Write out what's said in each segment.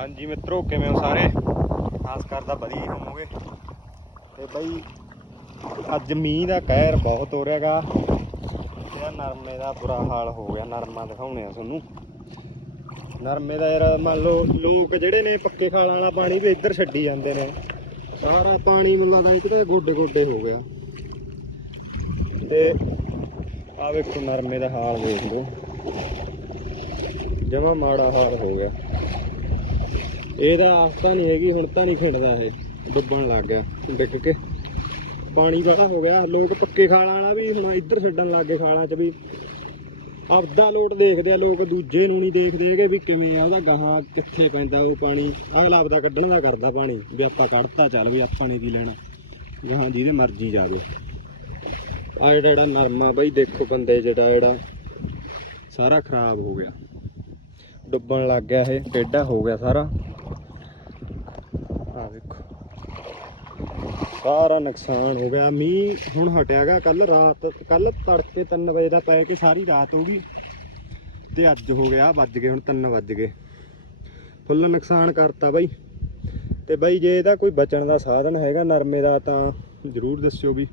ਹਾਂਜੀ ਮਿੱਤਰੋ, ਕਿਵੇਂ ਹੋ ਸਾਰੇ? ਆਸ ਕਰਦਾ ਵਧੀਆ ਹੀ ਹੋਵੋਗੇ। ਤੇ ਬਈ, ਅੱਜ ਮੀਂਹ ਦਾ ਕਹਿਰ ਬਹੁਤ ਹੋ ਰਿਹਾਗਾ। ਜਿਹੜਾ ਨਰਮੇ ਦਾ ਬੁਰਾ ਹਾਲ ਹੋ ਗਿਆ, ਨਰਮਾ ਦਿਖਾਉਣੇ ਆ ਤੁਹਾਨੂੰ। ਨਰਮੇ ਦਾ ਯਾਰ, ਮੰਨ ਲਓ ਲੋਕ ਜਿਹੜੇ ਨੇ ਪੱਕੇ ਖਾਲਾਂ ਵਾਲਾ ਪਾਣੀ ਵੀ ਇੱਧਰ ਛੱਡੀ ਜਾਂਦੇ ਨੇ। ਸਾਰਾ ਪਾਣੀ ਮੈਨੂੰ ਲੱਗਦਾ ਇੱਕ ਤਾਂ ਗੋਡੇ ਗੋਡੇ ਹੋ ਗਿਆ। ਤੇ ਆ ਵੇਖੋ ਨਰਮੇ ਦਾ ਹਾਲ ਦੇਖ ਲਓ। ਜਮਾ ਮਾੜਾ ਹਾਲ ਹੋ ਗਿਆ। ਇਹਦਾ ਆਸਤਾ ਨਹੀਂ ਹੈਗੀ, ਹੁਣ ਤਾਂ ਨਹੀਂ ਖਿੰਡਦਾ ਇਹ। ਡੁੱਬਣ ਲੱਗ ਗਿਆ, ਡਿੱਗ ਕੇ। ਪਾਣੀ ਵਾਲਾ ਹੋ ਗਿਆ, ਲੋਕ ਪੱਕੇ ਖਾਲਾਂ ਵਾਲਾ ਵੀ ਹੁਣ ਇੱਧਰ ਛੱਡਣ ਲੱਗ ਗਏ ਖਾਲਾਂ 'ਚ ਵੀ। ਆਪਦਾ ਲੋਟ ਦੇਖਦੇ ਆ, ਲੋਕ ਦੂਜੇ ਨੂੰ ਨਹੀਂ ਦੇਖਦੇ ਹੈਗੇ ਵੀ ਕਿਵੇਂ ਆ, ਉਹਦਾ ਗਾਹਾਂ ਕਿੱਥੇ ਪੈਂਦਾ ਉਹ ਪਾਣੀ। ਅਗਲਾ ਆਪਦਾ ਕੱਢਣ ਦਾ ਕਰਦਾ ਪਾਣੀ, ਵੀ ਆਪਾਂ ਕੱਢਤਾ ਚੱਲ ਵੀ ਆਪਾਂ ਨੇ ਕੀ ਲੈਣਾ। ਗਾਹਾਂ ਜਿਹਦੇ ਮਰਜ਼ੀ ਜਾਵੇ। ਆ ਜਿਹੜਾ ਜਿਹੜਾ ਨਰਮਾ ਬਾਈ, ਦੇਖੋ ਬੰਦੇ ਜਿਹੜਾ ਜਿਹੜਾ, ਸਾਰਾ ਖਰਾਬ ਹੋ ਗਿਆ। ਡੁੱਬਣ ਲੱਗ ਗਿਆ ਇਹ, ਟੇਢਾ ਹੋ ਗਿਆ ਸਾਰਾ ਆ ਵੇਖੋ ਸਾਰਾ ਨੁਕਸਾਨ ਹੋ ਗਿਆ। ਮੀਂਹ ਹੁਣ ਹਟਿਆਗਾ ਕੱਲ ਰਾਤ ਕੱਲ ਤੜਕੇ 3 ਵਜੇ ਦਾ ਪੈ ਕੇ ਸਾਰੀ ਰਾਤ ਹੋ ਗਈ। ਤੇ ਅੱਜ ਹੋ ਗਿਆ, ਵੱਜ ਗਏ ਹੁਣ 3 ਵੱਜ ਗਏ। ਫੁੱਲ ਨੁਕਸਾਨ ਕਰਤਾ ਬਾਈ। ਤੇ ਬਾਈ, ਜੇ ਇਹਦਾ ਕੋਈ ਬਚਣ ਦਾ ਸਾਧਨ ਹੈਗਾ ਨਰਮੇ ਦਾ ਤਾਂ ਜਰੂਰ ਦੱਸਿਓ ਵੀ।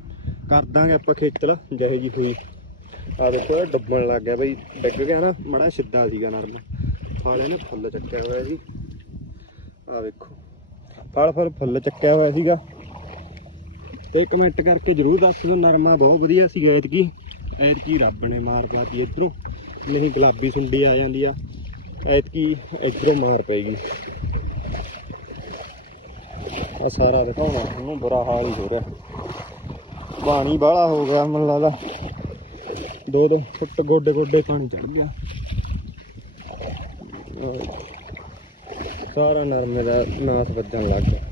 ਕਰ ਦਾਂਗੇ ਆਪਾਂ ਖੇਚਲ, ਜਿਹੇ ਜੀ ਹੋਈ। ਆ ਦੇਖੋ, ਇਹ ਡੁੱਬਣ ਲੱਗ ਗਿਆ ਬਈ। ਡਿੱਗ ਗਿਆ ਨਾ, ਮੜਾ ਸਿੱਧਾ ਸੀਗਾ ਨਰਮਾ। ਫਾਲੇ ਨੇ ਫੁੱਲ ਚੱਕਿਆ ਹੋਇਆ ਜੀ ਆ ਵੇਖੋ। ਫਲ ਫਲ ਫੁੱਲ ਚੱਕਿਆ ਹੋਇਆ ਸੀਗਾ। ਤੇ ਕਮੈਂਟ ਕਰਕੇ ਜਰੂਰ ਦੱਸ ਦਿਓ। ਨਰਮਾ ਬਹੁਤ ਵਧੀਆ ਸੀ ਐਤਕੀ। ਐਤਕੀ ਰੱਬ ਨੇ ਮਾਰ ਪਾਤੀ ਇਧਰੋਂ। ਨਹੀਂ, ਗੁਲਾਬੀ ਸੁੰਡੀ ਆ ਜਾਂਦੀ ਆ। ਐਤਕੀ ਇਧਰੋਂ ਮਾਰ ਪੈਗੀ ਆ ਸਾਰਾ ਦਿਖਾਉਣਾ, ਉਹਨੂੰ ਬੁਰਾ ਹਾਲ ਹੀ ਹੋ ਰਿਹਾ। ਪਾਣੀ ਬਾਹਲਾ ਹੋ ਗਿਆ, ਮੈਨੂੰ ਲੱਗਦਾ। ਦੋ ਦੋ ਫੁੱਟ ਗੋਡੇ ਗੋਡੇ ਪਾਣੀ ਚੜ ਗਿਆ। ਸਾਰਾ ਨਰਮੇ ਦਾ ਨਾਸ ਵੱਜਣ ਲੱਗ ਗਿਆ।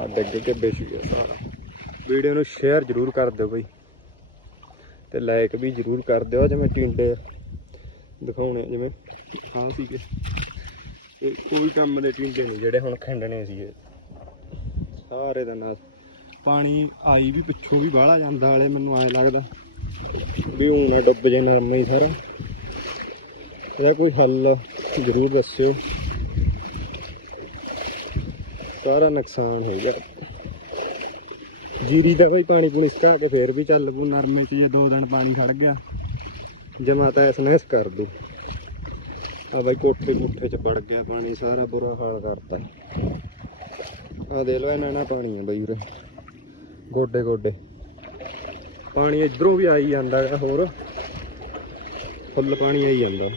ਆ ਡਿੱਗ ਕੇ ਵਿਛ ਗਿਆ ਸਾਰਾ। ਵੀਡੀਓ ਨੂੰ ਸ਼ੇਅਰ ਜ਼ਰੂਰ ਕਰ ਦਿਓ ਬਈ। ਤੇ ਲਾਈਕ ਵੀ ਜ਼ਰੂਰ ਕਰ ਦਿਓ, ਜਿਵੇਂ ਟਿੰਡੇ ਦਿਖਾਉਣੇ ਜਿਵੇਂ। ਆ ਸੀਗੇ। ਇਹ ਕੋਈ ਕੰਮ ਦੇ ਟਿੰਡੇ ਨਹੀਂ, ਜਿਹੜੇ ਹੁਣ ਖੰਡਣੇ ਸੀਗੇ। ਸਾਰੇ ਦਾ ਨਾਸ ਪਾਣੀ ਆਈ ਵੀ ਪਿੱਛੋਂ ਵੀ ਬਾਹਲਾ ਜਾਂਦਾ ਵਾਲੇ ਮੈਨੂੰ ਐ ਲੱਗਦਾ। ਵੀ ਹੁਣ ਨਾ ਡੁੱਬ ਜੇ ਨਰਮੇ ਸਾਰਾ। ਇਹਦਾ ਕੋਈ ਹੱਲ ਜ਼ਰੂਰ ਦੱਸਿਓ। ਸਾਰਾ ਨੁਕਸਾਨ ਹੋ ਗਿਆ। ਜੀਰੀ ਦਾ ਕੋਈ ਪਾਣੀ ਪੂਣੀ ਸਕਾ ਕੇ ਫੇਰ ਵੀ ਚੱਲ ਪੂ ਨਰਮੇ 'ਚ ਜੇ ਦੋ ਦਿਨ ਪਾਣੀ ਖੜ ਗਿਆ, ਜਮਾ ਤਾਂ ਐਸਨੈਸ ਕਰ ਦੂ ਆ ਬਾਈ ਕੋਠੇ ਕੋਠੇ 'ਚ ਵੜ ਗਿਆ ਪਾਣੀ, ਸਾਰਾ ਬੁਰਾ ਹਾਲ ਕਰਤਾ। ਆ ਦੇ ਲੋ ਇਹਨਾਂ ਨਾਲ ਪਾਣੀ ਆ ਬਈ ਉਰੇ। ਗੋਡੇ ਗੋਡੇ। ਪਾਣੀ ਇਧਰੋਂ ਵੀ ਆਈ ਜਾਂਦਾ ਹੋਰ। ਫੁੱਲ ਪਾਣੀ ਆਈ ਜਾਂਦਾ।